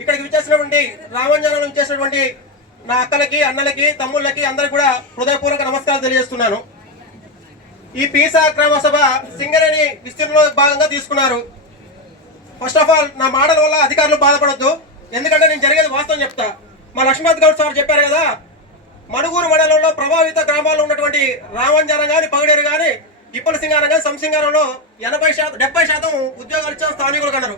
ఇక్కడికి విచ్చేసినటువంటి రామంజనం విచ్చేసినటువంటి నా అక్కలకి అన్నలకి తమ్ముళ్ళకి అందరికి కూడా హృదయపూర్వక నమస్కారం తెలియజేస్తున్నాను. ఈ పీసా గ్రామ సభ సింగరేణి విస్తీర్ణంలో భాగంగా తీసుకున్నారు. ఫస్ట్ ఆఫ్ ఆల్ నా మాటల వల్ల అధికారులు బాధపడద్దు. ఎందుకంటే నేను జరిగేది వాస్తవం చెప్తా. మా లక్ష్మణ్ గౌడ్ సార్ చెప్పారు కదా మణుగూరు మండలంలో ప్రభావిత గ్రామాల్లో ఉన్నటువంటి రామంజారం కానీ పగడేరు కానీ ఇప్పల సింగారం కానీ సంసింగారంలో ఎనభై శాతం డెబ్బై శాతం ఉద్యోగాలు ఇచ్చిన స్థానికులు కన్నారు.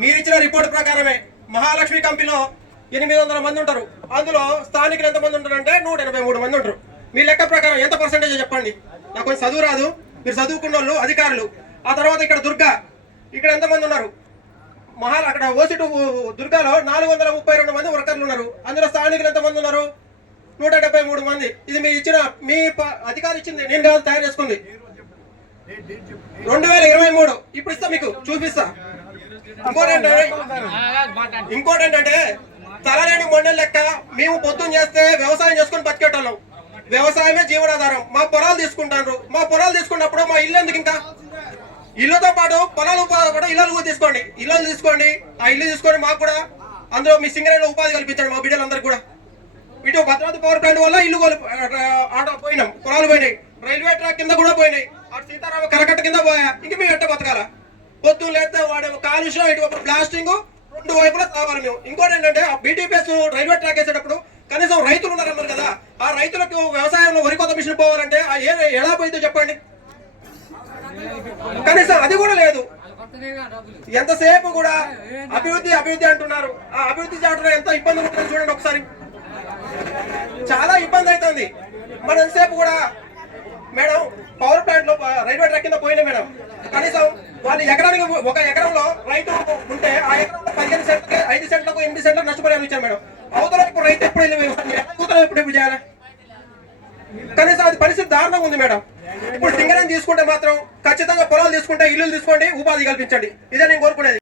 మీరు ఇచ్చిన రిపోర్ట్ ప్రకారమే మహాలక్ష్మి కంపెనీలో ఎనిమిది వందల మంది ఉంటారు. అందులో స్థానికులు ఎంత మంది ఉంటారంటే నూట ఎనభై మూడు మంది ఉంటారు. మీ లెక్క ప్రకారం ఎంత పర్సెంటేజ్ చెప్పండి? నాకు కొంచెం చదువు రాదు. మీరు చదువుకున్న వాళ్ళు అధికారులు. ఆ తర్వాత ఇక్కడ దుర్గా. ఇక్కడ ఎంతమంది ఉన్నారు? మహా అక్కడ ఓసిటు దుర్గాలో నాలుగు వందల ముప్పై రెండు మంది వర్కర్లు ఉన్నారు. అందులో స్థానికులు ఎంతమంది ఉన్నారు? నూట డెబ్బై మూడు మంది. ఇది మీ ఇచ్చిన మీ అధికారి ఇచ్చింది. నేను కాదు తయారు చేసుకుంది. రెండు వేల ఇరవై మూడు. ఇప్పుడు ఇస్తా మీకు. చూపిస్తా. ఇంపార్టెంట్ ఇంపార్టెంట్ అంటే తలలేని మొండెల లెక్క మేము పొద్దున్న చేస్తే వ్యవసాయం చేసుకుని బతికేటోళ్ళం. వ్యవసాయమే జీవనాధారం. మా పొలాలు తీసుకుంటారు. మా పొలాలు తీసుకున్నప్పుడు మా ఇల్లు ఎందుకు ఇంకా? ఇల్లుతో పాటు పొలాలు పాటు ఇల్లు కూడా తీసుకోండి. ఇల్లు తీసుకోండి. ఆ ఇల్లు తీసుకొని మాకు కూడా అందులో మీ సింగరేణిలో ఉపాధి కల్పించండి మా బిడ్డలందరికీ కూడా. ఇటు భద్రాద్రి పవర్ ప్లాంట్ వల్ల ఇల్లు కోల్ప ఆట పోయినాం. పొలాలు పోయినాయి. రైల్వే ట్రాక్ కింద కూడా పోయినాయి. అటు సీతారామ కరకట్ట కింద పోయా. ఇంక మేము ఎట్ట బతకాల? పొద్దున్న లేస్తే వాడే కాలుష్యం ఇటు బ్లాస్టింగ్ రెండు వైపులా తావాలి మేము. ఇంకోటి ఏంటంటే ఆ బీటీపీఎస్ రైల్వే ట్రాక్ వేసేటప్పుడు కనీసం రైతులు ఉన్నారన్నారు కదా ఆ రైతులకు వ్యవసాయంలో వరి కొత్త మిషన్ పోవాలంటే ఆ ఏ ఎలా పోయిందో చెప్పండి. కనీసం అది కూడా లేదు. ఎంతసేపు కూడా అభివృద్ధి అభివృద్ధి అంటున్నారు. ఆ అభివృద్ధి చాటులో ఎంత ఇబ్బంది ఉంటుందో చూడండి ఒకసారి. చాలా ఇబ్బంది అవుతుంది. మనం ఎంతసేపు కూడా మేడం పవర్ ప్లాంట్లో రైల్వే ట్రాక్ కింద పోయినా మేడం. కనీసం వాళ్ళు ఎకరానికి ఒక ఎకరంలో రైతు ఉంటే ఆ ఎకరంలో పదిహేను సెంట్లకి ఐదు సెంట్లకు ఎనిమిది సెంట్లకు నష్టపరిహారం ఇచ్చారు మేడం. అవతల ఇప్పుడు రైతు ఎప్పుడు వెళ్ళి వ్యవసాయం ఎప్పుడు ఎప్పుడు చేయాలి? కనీసం అది పరిస్థితి దారుణంగా ఉంది మేడం. ఇప్పుడు సింగరేణి తీసుకుంటే మాత్రం ఖచ్చితంగా పొలాలు తీసుకుంటే ఇల్లు తీసుకోండి ఉపాధి కల్పించండి. ఇదే నేను కోరుకునేది.